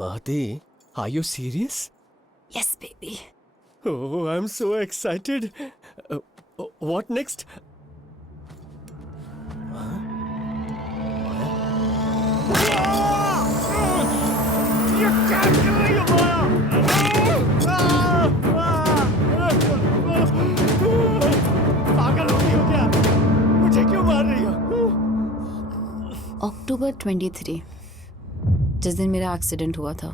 Mahati, are you serious? Yes, baby. Oh, I'm so excited. What next? You can't do it, पागल हो गई हो क्या? मुझे क्यों मार रही हो? October 23, जिस दिन मेरा एक्सीडेंट हुआ था,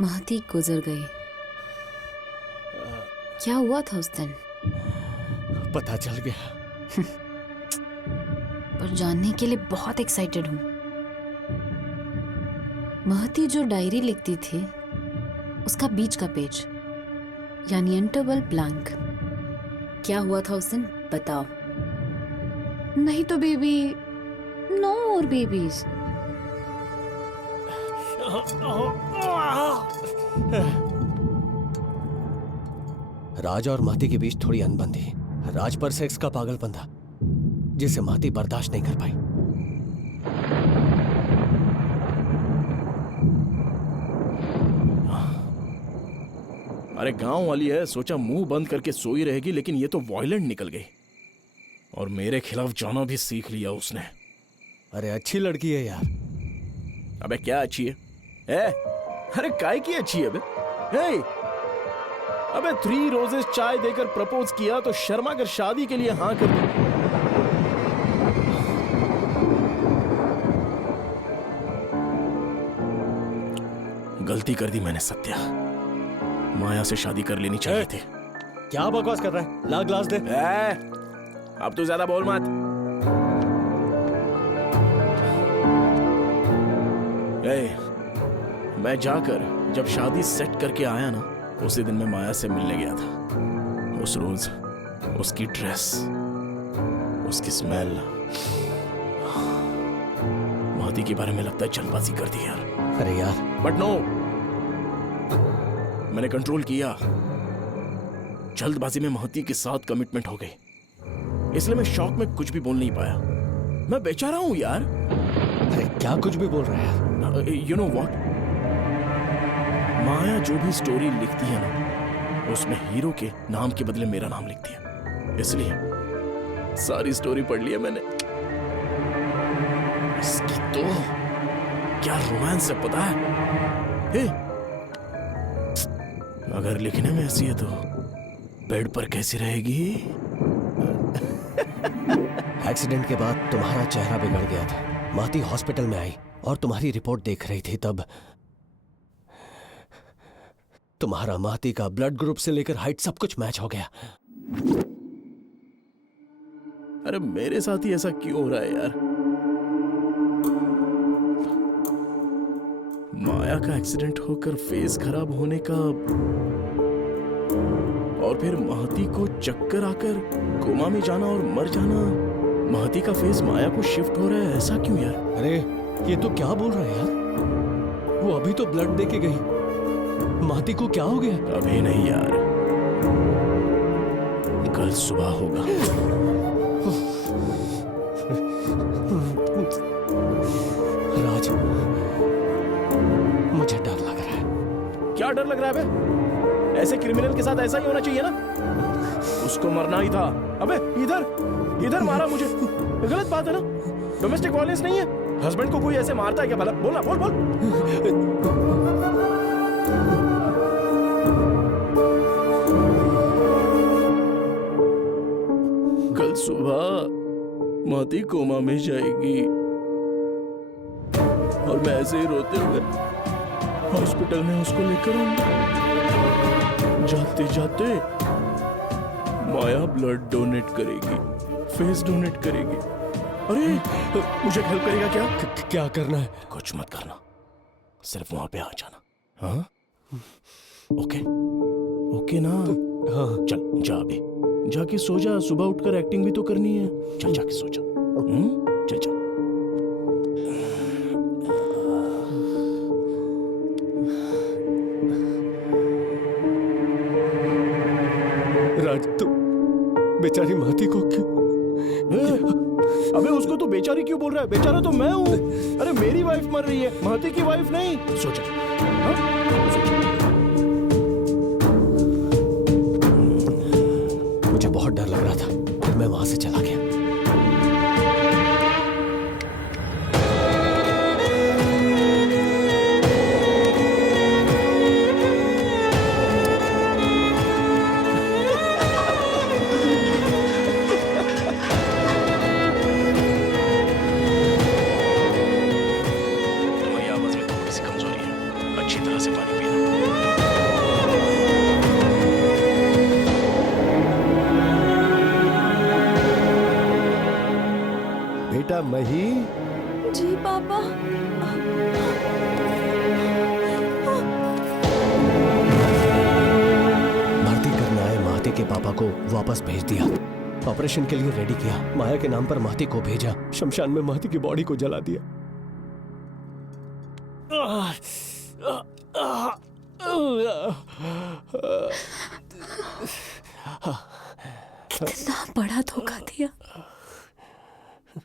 महती गुजर गई। क्या हुआ था उस दिन? पता चल गया। पर जानने के लिए बहुत एक्साइटेड हूँ। महती जो डायरी लिखती थी, उसका बीच का पेज यानी इंटरवल ब्लैंक। क्या हुआ था उस दिन बताओ। नहीं तो बेबी, नो मोर बेबीज। राज और महती के बीच थोड़ी अनबन थी। राज पर सेक्स का पागलपन था जिसे महती बर्दाश्त नहीं कर पाई। अरे गांव वाली है, सोचा मुंह बंद करके सोई रहेगी, लेकिन ये तो वॉयलेंट निकल गई और मेरे खिलाफ जाना भी सीख लिया उसने। अरे अच्छी लड़की है यार। अबे क्या अच्छी है? अरे काय की अच्छी है बे? अबे 3 रोजेस चाय देकर प्रपोज किया तो शर्मा कर शादी के लिए हाँ कर दी। गलती कर दी मैंने सत्या। माया से शादी कर लेनी चाहिए थी। क्या बकवास कर रहा है? ला ग्लास दे। अब तो ज्यादा बोल मत। मैं जाकर जब शादी सेट करके आया ना, उसी दिन मैं माया से मिलने गया था। उस रोज उसकी ड्रेस, उसकी स्मेल, महती के बारे में लगता है जल्दबाजी कर दी यार। अरे यार, बट नो, मैंने कंट्रोल किया। जल्दबाजी में महती के साथ कमिटमेंट हो गई, इसलिए मैं शॉक में कुछ भी बोल नहीं पाया। मैं बेचारा हूं यार। अरे क्या कुछ भी बोल रहा है यार? यू नो व्हाट, माया जो भी स्टोरी लिखती है ना, उसमें हीरो के नाम के बदले मेरा नाम लिखती है। इसलिए सारी स्टोरी पढ़ ली है मैंने। इसकी तो क्या रोमांस है पता है? अगर लिखने में ऐसी है तो बेड पर कैसी रहेगी? एक्सीडेंट के बाद तुम्हारा चेहरा बिगड़ गया था। महती हॉस्पिटल में आई और तुम्हारी रिपोर्ट देख रही थी, तब तुम्हारा महती का ब्लड ग्रुप से लेकर हाइट सब कुछ मैच हो गया। अरे मेरे साथ ही ऐसा क्यों हो रहा है यार? माया का एक्सीडेंट होकर फेस खराब होने का, और फिर महती को चक्कर आकर कोमा में जाना और मर जाना। महती का फेस माया को शिफ्ट हो रहा है, ऐसा क्यों यार? अरे ये तो क्या बोल रहा है यार? वो अभी तो ब्लड दे के गई। महती को क्या हो गया? अभी नहीं यार, कल सुबह होगा। राज, मुझे डर लग रहा है। क्या डर लग रहा है बे? ऐसे क्रिमिनल के साथ ऐसा ही होना चाहिए ना? उसको मरना ही था। अबे इधर मारा मुझे, गलत बात है ना? डोमेस्टिक वायलेंस नहीं है। हस्बैंड को कोई ऐसे मारता है क्या? भला बोलना, बोल। कल सुबह महती कोमा में जाएगी और मैं ऐसे ही रोते हुए हॉस्पिटल में उसको लेकर आऊंगा। जाते जाते माया ब्लड डोनेट करेगी, फेस डोनेट करेगी। अरे मुझे हेल्प करेगा क्या? क्या करना है? कुछ मत करना, सिर्फ वहां पे आ जाना। हाँ ओके ना? हाँ चल जा अभी, जाके सो जा। सुबह उठकर एक्टिंग भी तो करनी है। चल जाके सो जा। चल। राज, तू बेचारी महती को क्यों? अबे उसको तू बेचारी क्यों बोल रहा है? बेचारा तो मैं हूँ। अरे मेरी वाइफ मर रही है, महती की वाइफ नहीं। सोचा, हाँ? सोचा। मुझे बहुत डर लग रहा था, फिर मैं वहां से चला गया। तुम्हारी आवाज में थोड़ी सी कमजोरी है, अच्छी तरह से पानी पीना। बेटा मही, जी पापा। भर्ती करने आए महती के पापा को वापस भेज दिया। ऑपरेशन के लिए रेडी किया। माया के नाम पर महती को भेजा। शमशान में महती की बॉडी को जला दिया। कितना बड़ा धोखा दिया।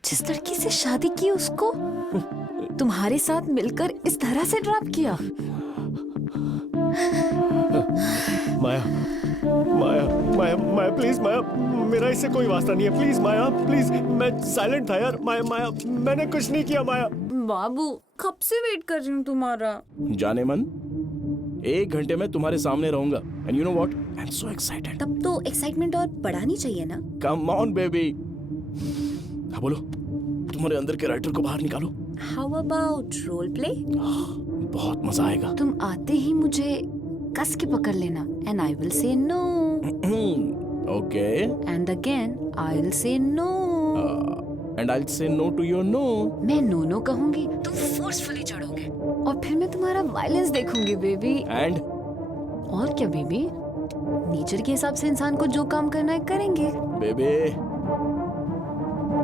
जिस लड़की से शादी की उसको तुम्हारे साथ मिलकर इस तरह से ड्रॉप किया। माया, माया, माया, माया प्लीज, माया, मेरा इससे कोई वास्ता नहीं है। Please Maya, please. मैं साइलेंट था यार। माया, माया, मैंने कुछ नहीं किया। माया, बाबू कब से वेट कर रही हूँ तुम्हारा। जाने मन, 1 घंटे में तुम्हारे सामने रहूंगा। And you know what, I am so excited. तब तो एक्साइटमेंट और बढ़ानी चाहिए ना। Come on baby. हाँ बोलो, तुम्हारे अंदर के राइटर को बाहर निकालो। How about role play? बहुत मजा आएगा। तुम आते ही मुझे कस के पकड़ लेना and I will say no okay, and again I will say no and I will say no to your no. मैं नो नो कहूंगी, तुम फोर्सफुली चढ़ोगे और फिर मैं तुम्हारा वायलेंस देखूंगी बेबी। एंड और क्या बेबी, नेचर के हिसाब से इंसान को जो काम करना है करेंगे। Baby,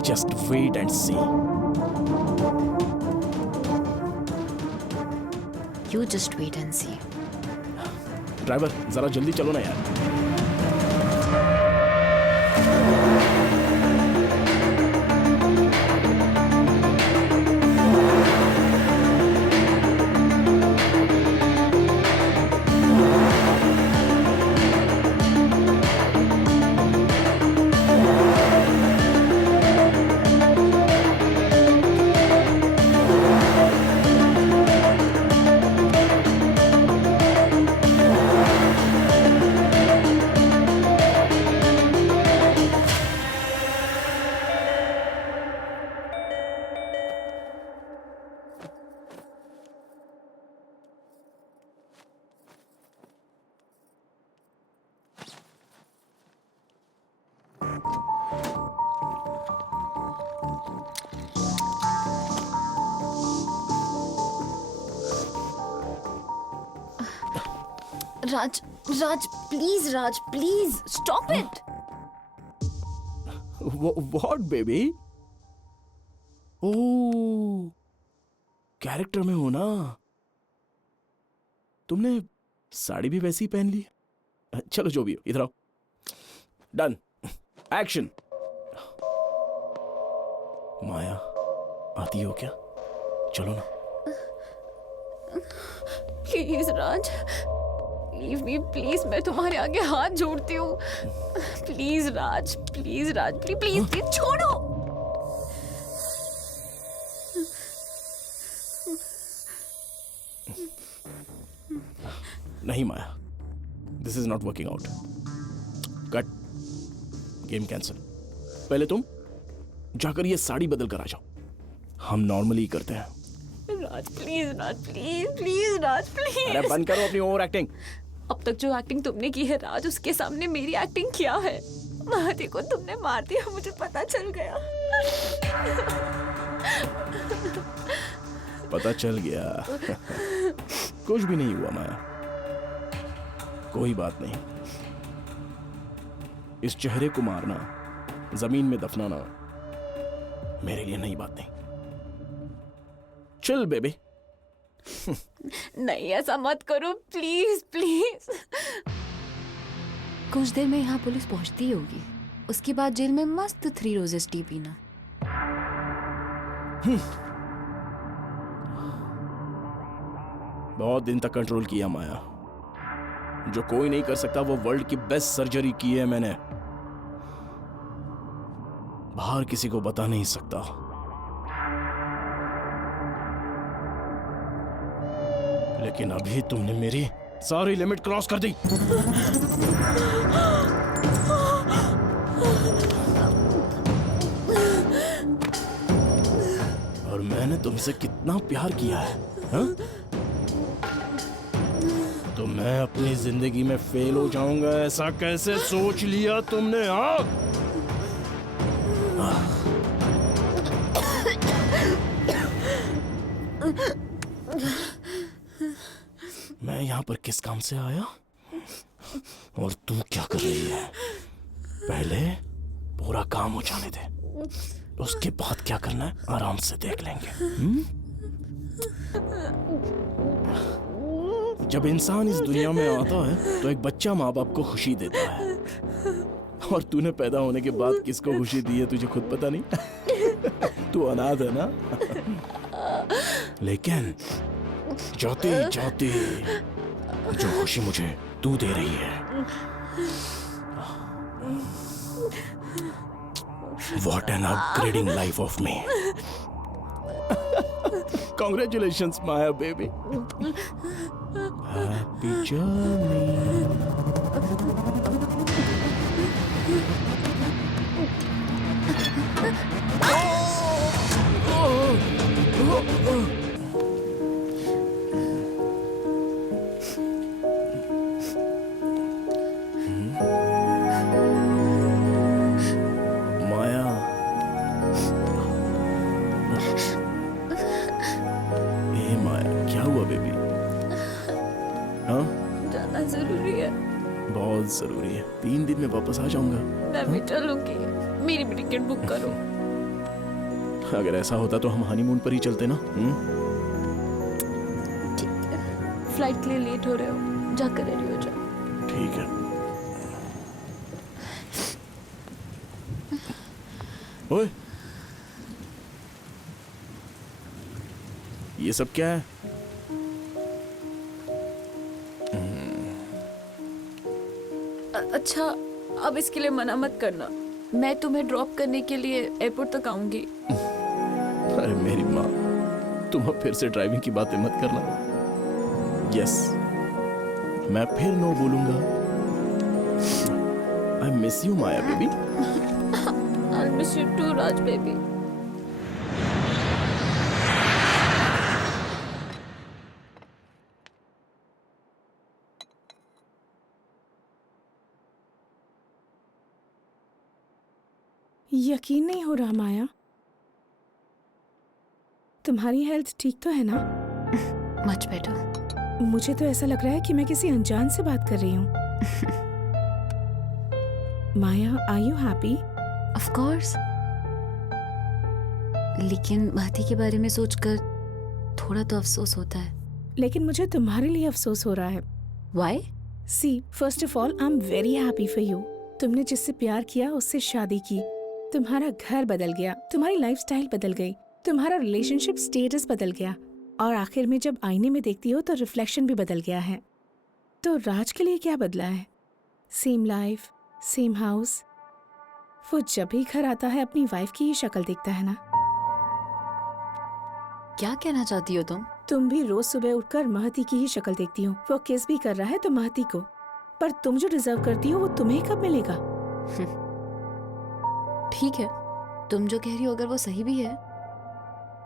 just wait and see. You just wait and see. Driver जरा जल्दी चलो ना यार। Raj, Raj please, Raj please stop it. What baby? Oh, character में हो ना। तुमने साड़ी भी वैसी पहन ली। चलो जो भी हो, इधर आओ। Done, action. माया, आती हो क्या? चलो ना। Please Raj, leave me please, मैं तुम्हारे आगे हाथ जोड़ती हूँ। Please Raj, please Raj, please please please छोड़ो। नहीं Maya, this is not working out. Cut, game cancel. पहले तुम जाकर ये साड़ी बदल कर आ जाओ। हम नॉर्मली करते हैं। Raj please, Raj please, please Raj please. अरे बंद करो अपनी ओवर एक्टिंग। अब तक जो एक्टिंग तुमने की है राज, उसके सामने मेरी एक्टिंग क्या है? महती को तुमने मार दिया, मुझे पता चल गया। पता चल गया। कुछ भी नहीं हुआ माया, कोई बात नहीं। इस चेहरे को मारना, जमीन में दफनाना मेरे लिए नई बात नहीं। Chill baby. नहीं ऐसा मत करो प्लीज प्लीज। कुछ देर में यहाँ पुलिस पहुंचती होगी, उसके बाद जेल में मस्त 3 रोजेस टी पीना। बहुत दिन तक कंट्रोल किया माया। जो कोई नहीं कर सकता वो वर्ल्ड की बेस्ट सर्जरी की है मैंने। बाहर किसी को बता नहीं सकता। लेकिन अभी तुमने मेरी सारी लिमिट क्रॉस कर दी। और मैंने तुमसे कितना प्यार किया है, हाँ? तो मैं अपनी जिंदगी में फेल हो जाऊंगा ऐसा कैसे सोच लिया तुमने? हाँ, मैं यहाँ पर किस काम से आया और तू क्या कर रही है? पहले पूरा काम हो जाने दे, उसके बाद क्या करना है आराम से देख लेंगे। जब इंसान इस दुनिया में आता है तो एक बच्चा माँ बाप को खुशी देता है, और तूने पैदा होने के बाद किसको खुशी दी है तुझे खुद पता नहीं। तू अनाथ है ना। लेकिन जाते जाते जो खुशी मुझे तू दे रही है, what an upgrading life of me. Congratulations, Maya baby. Happy journey. माया, ए माया, क्या हुआ बेबी? हाँ, जाना जरूरी है। बहुत जरूरी है। 3 दिन में वापस आ जाऊंगा। मैं भी चलूंगी, मेरी भी टिकट बुक करो। अगर ऐसा होता तो हम हनीमून पर ही चलते ना। ठीक है, फ्लाइट के लिए लेट हो रहे हो, जाकर रेडी हो जाओ। ठीक है। ओए, ये सब क्या है? अच्छा, अब इसके लिए मना मत करना। मैं तुम्हें ड्रॉप करने के लिए एयरपोर्ट तक आऊंगी। अरे मेरी माँ, तुम अब फिर से ड्राइविंग की बातें मत करना। यस, मैं फिर नो बोलूंगा। I miss you Maya baby. I miss you too Raj baby. यकीन नहीं हो रहा माया, तुम्हारी हेल्थ ठीक तो है ना? Much better. मुझे तो ऐसा लग रहा है कि मैं किसी अनजान से बात कर रही हूँ। Maya, are you happy? Of course. लेकिन महती के बारे में सोचकर थोड़ा तो अफसोस होता है। लेकिन मुझे तुम्हारे लिए अफसोस हो रहा है। Why? See, first of all I am very happy for you. तुमने जिससे प्यार किया उससे शादी की, तुम्हारा घर बदल गया, तुम्हारी लाइफस्टाइल बदल गई, तुम्हारा रिलेशनशिप स्टेटस बदल गया, और आखिर में जब आईने में देखती हो तो रिफ्लेक्शन भी बदल गया है। तो राज के लिए क्या बदला है? Same life, same house. वो जब भी घर आता है अपनी वाइफ की ही शक्ल देखता है ना। क्या कहना चाहती हो तुम? तुम भी रोज सुबह उठकर महती की ही शक्ल देखती हो। वो किस भी कर रहा है तो महती को, पर तुम जो डिजर्व करती हो वो तुम्हें कब मिलेगा? ठीक है, तुम जो कह रही हो अगर वो सही भी है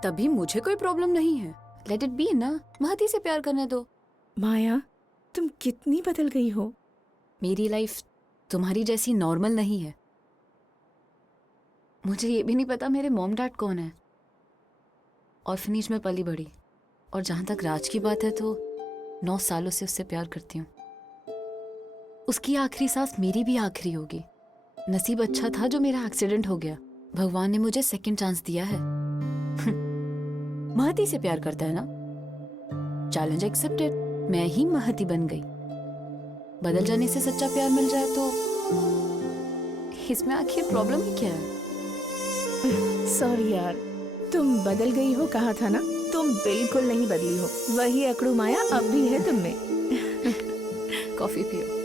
तभी मुझे कोई प्रॉब्लम नहीं है। लेट इट बी ना, महती से प्यार करने दो। माया, तुम कितनी बदल गई हो। मेरी लाइफ तुम्हारी जैसी नॉर्मल नहीं है। मुझे ये भी नहीं पता मेरे मॉम डैड कौन है। ऑर्फनेज में पली बड़ी, और जहां तक राज की बात है तो 9 सालों से उससे प्यार करती हूँ। उसकी आखिरी सांस मेरी भी आखिरी होगी। नसीब अच्छा था जो मेरा एक्सीडेंट हो गया। भगवान ने मुझे सेकंड चांस दिया है। महती से प्यार करता है ना, चैलेंज एक्सेप्टेड। मैं ही महती बन गई। बदल जाने से सच्चा प्यार मिल जाए तो इसमें आखिर प्रॉब्लम ही क्या है? सॉरी यार, तुम बदल गई हो कहा था ना, तुम बिल्कुल नहीं बदली हो, वही अकड़ू माया अब भी है तुम में। कॉफी पियो।